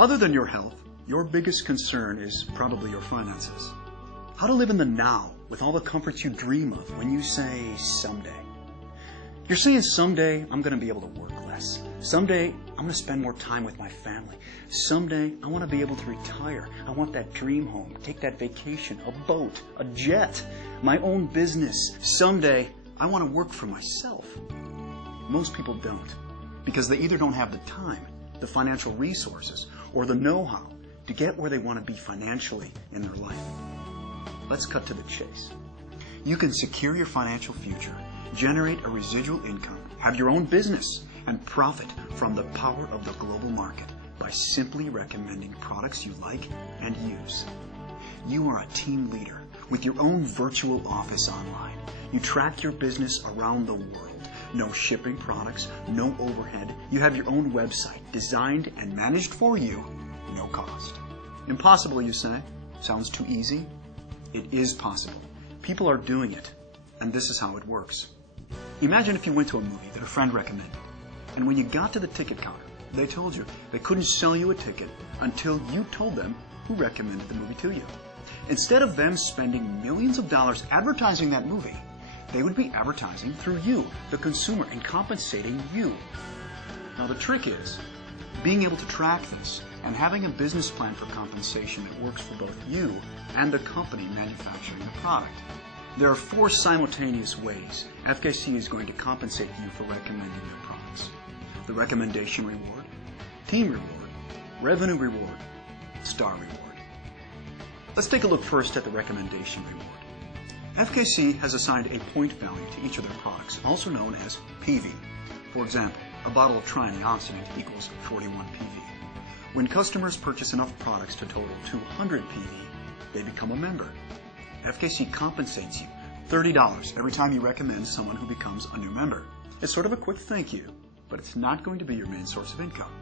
Other than your health, your biggest concern is probably your finances. How to live in the now with all the comforts you dream of when you say someday. You're saying someday I'm going to be able to work less. Someday I'm going to spend more time with my family. Someday I want to be able to retire. I want that dream home, take that vacation, a boat, a jet, my own business. Someday I want to work for myself. Most people don't, because they either don't have the time, the financial resources, or the know-how to get where they want to be financially in their life. Let's cut to the chase. You can secure your financial future, generate a residual income, have your own business, and profit from the power of the global market by simply recommending products you like and use. You are a team leader with your own virtual office online. You track your business around the world. No shipping products, no overhead. You have your own website designed and managed for you, no cost. Impossible, you say? Sounds too easy? It is possible. People are doing it, and this is how it works. Imagine if you went to a movie that a friend recommended, and when you got to the ticket counter, they told you they couldn't sell you a ticket until you told them who recommended the movie to you. Instead of them spending millions of dollars advertising that movie, they would be advertising through you, the consumer, and compensating you. Now the trick is being able to track this and having a business plan for compensation that works for both you and the company manufacturing the product. There are 4 simultaneous ways FKC is going to compensate you for recommending their products. The recommendation reward, team reward, revenue reward, star reward. Let's take a look first at the recommendation reward. FKC has assigned a point value to each of their products, also known as PV. For example, a bottle of triantioxidant equals 41 PV. When customers purchase enough products to total 200 PV, they become a member. FKC compensates you $30 every time you recommend someone who becomes a new member. It's sort of a quick thank you, but it's not going to be your main source of income.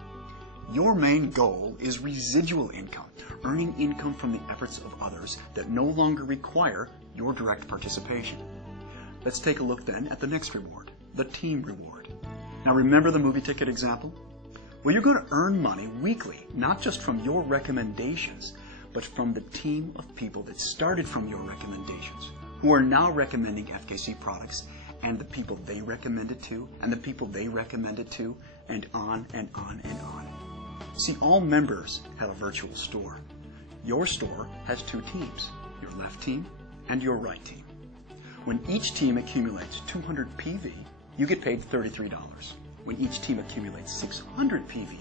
Your main goal is residual income, earning income from the efforts of others that no longer require your direct participation. Let's take a look then at the next reward, the team reward. Now remember the movie ticket example? Well, you're going to earn money weekly, not just from your recommendations, but from the team of people that started from your recommendations, who are now recommending FKC products, and the people they recommended to, and the people they recommended to, and on and on and on. See, all members have a virtual store. Your store has 2 teams, your left team and your right team. When each team accumulates 200 PV, you get paid $33. When each team accumulates 600 PV,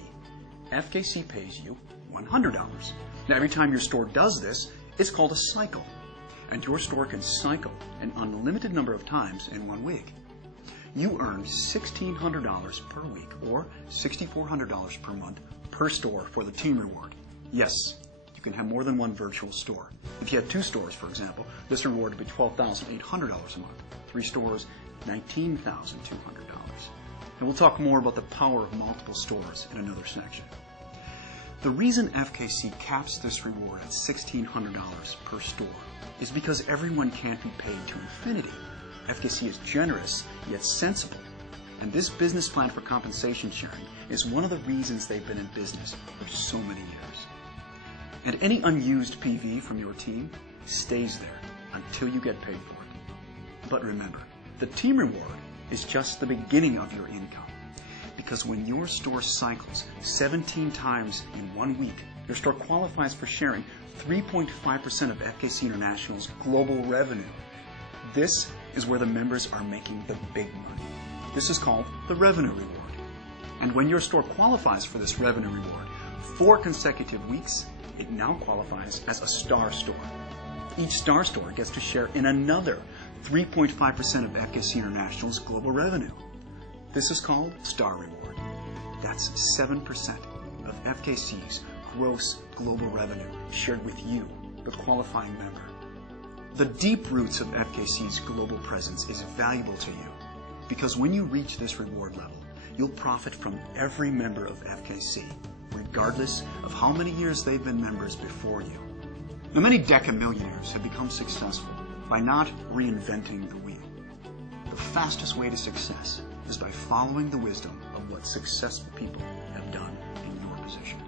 FKC pays you $100. Now, every time your store does this, it's called a cycle. And your store can cycle an unlimited number of times in 1 week. You earn $1,600 per week or $6,400 per month per store for the team reward. Yes, you can have more than one virtual store. If you had 2 stores, for example, this reward would be $12,800 a month. 3 stores, $19,200. And we'll talk more about the power of multiple stores in another section. The reason FKC caps this reward at $1,600 per store is because everyone can't be paid to infinity. FKC is generous, yet sensible. And this business plan for compensation sharing is one of the reasons they've been in business for so many years. And any unused PV from your team stays there until you get paid for it. But remember, the team reward is just the beginning of your income. Because when your store cycles 17 times in 1 week, your store qualifies for sharing 3.5% of FKC International's global revenue. This is where the members are making the big money. This is called the revenue reward. And when your store qualifies for this revenue reward 4 consecutive weeks, it now qualifies as a star store. Each star store gets to share in another 3.5% of FKC International's global revenue. This is called star reward. That's 7% of FKC's gross global revenue shared with you, the qualifying member. The deep roots of FKC's global presence is valuable to you because when you reach this reward level, you'll profit from every member of FKC, regardless of how many years they've been members before you. Now, many decamillionaires have become successful by not reinventing the wheel. The fastest way to success is by following the wisdom of what successful people have done in your position.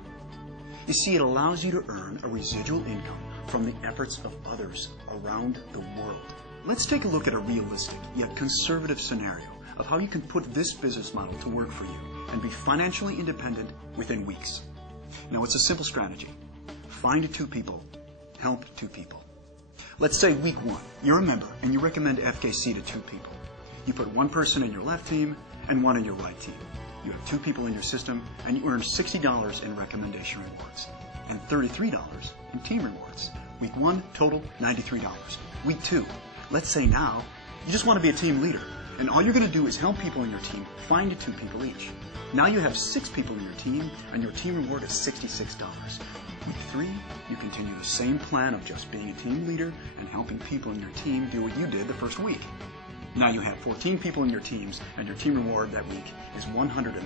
You see, it allows you to earn a residual income from the efforts of others around the world. Let's take a look at a realistic yet conservative scenario of how you can put this business model to work for you and be financially independent within weeks. Now, it's a simple strategy. Find 2 people, help 2 people. Let's say week 1, you're a member and you recommend FKC to 2 people. You put 1 person in your left team and 1 in your right team. You have 2 people in your system and you earn $60 in recommendation rewards and $33 in team rewards. Week 1, total $93. Week 2, let's say now you just want to be a team leader and all you're going to do is help people in your team find 2 people each. Now you have 6 people in your team and your team reward is $66. Week 3, you continue the same plan of just being a team leader and helping people in your team do what you did the first week. Now you have 14 people in your teams and your team reward that week is $133.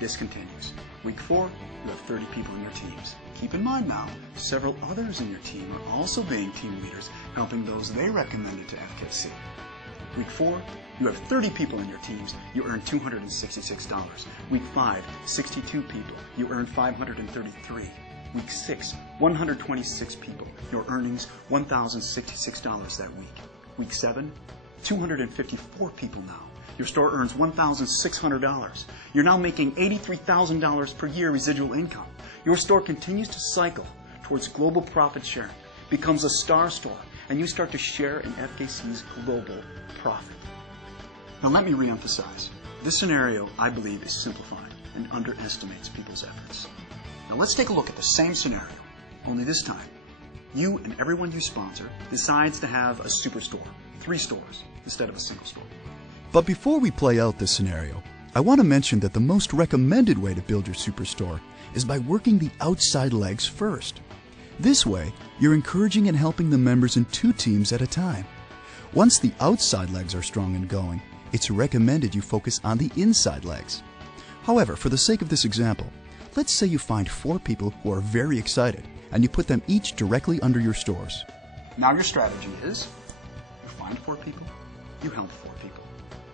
This continues. Week 4, you have 30 people in your teams. Keep in mind now, several others in your team are also being team leaders, helping those they recommended to FKC. Week 4, you have 30 people in your teams. You earn $266. Week 5, 62 people. You earn $533. Week 6, 126 people. Your earnings, $1,066 that week. Week 7, 254 people now. Your store earns $1,600. You're now making $83,000 per year residual income. Your store continues to cycle towards global profit sharing, becomes a star store, and you start to share in FKC's global profit. Now let me reemphasize. This scenario, I believe, is simplified and underestimates people's efforts. Now let's take a look at the same scenario, only this time, you and everyone you sponsor decides to have a superstore, 3 stores, instead of a single store. But before we play out this scenario, I want to mention that the most recommended way to build your superstore is by working the outside legs first. This way, you're encouraging and helping the members in 2 teams at a time. Once the outside legs are strong and going, it's recommended you focus on the inside legs. However, for the sake of this example, let's say you find 4 people who are very excited and you put them each directly under your stores. Now your strategy is, you find 4 people, you help 4 people.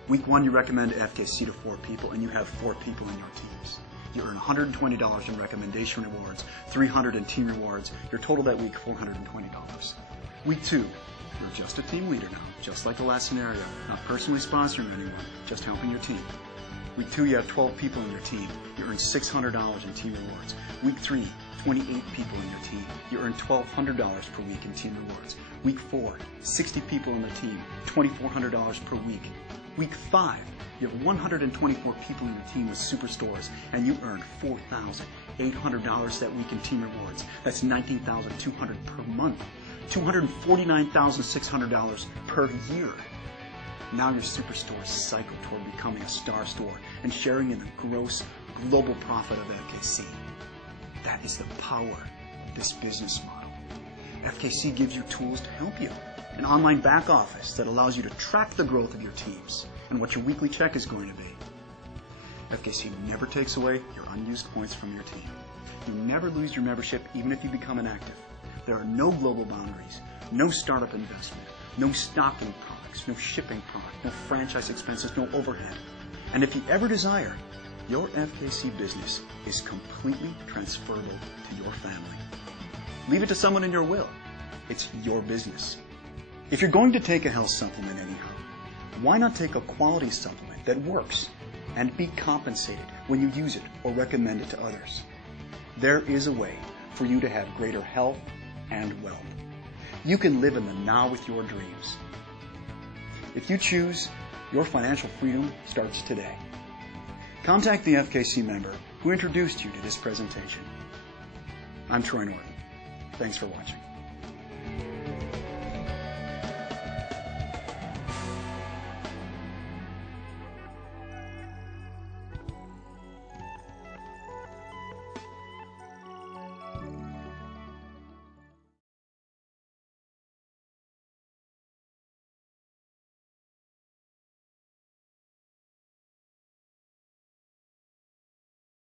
Week 1, you recommend FKC to 4 people and you have 4 people in your teams. You earn $120 in recommendation rewards, $300 in team rewards, your total that week, $420. Week 2, you're just a team leader now, just like the last scenario, not personally sponsoring anyone, just helping your team. Week 2, you have 12 people in your team. You earn $600 in team rewards. Week 3, 28 people in your team. You earn $1,200 per week in team rewards. Week 4, 60 people in the team, $2,400 per week. Week 5, you have 124 people in your team with superstores, and you earn $4,800 that week in team rewards. That's $19,200 per month, $249,600 per year. Now your superstores cycle toward becoming a star store and sharing in the gross global profit of FKC. That is the power of this business model. FKC gives you tools to help you. An online back office that allows you to track the growth of your teams and what your weekly check is going to be. FKC never takes away your unused points from your team. You never lose your membership even if you become inactive. There are no global boundaries, no startup investment, no stocking products, no shipping product, no franchise expenses, no overhead. And if you ever desire, your FKC business is completely transferable to your family. Leave it to someone in your will. It's your business. If you're going to take a health supplement anyhow, why not take a quality supplement that works and be compensated when you use it or recommend it to others? There is a way for you to have greater health and wealth. You can live in the now with your dreams. If you choose, your financial freedom starts today. Contact the FKC member who introduced you to this presentation. I'm Troy Norton. Thanks for watching.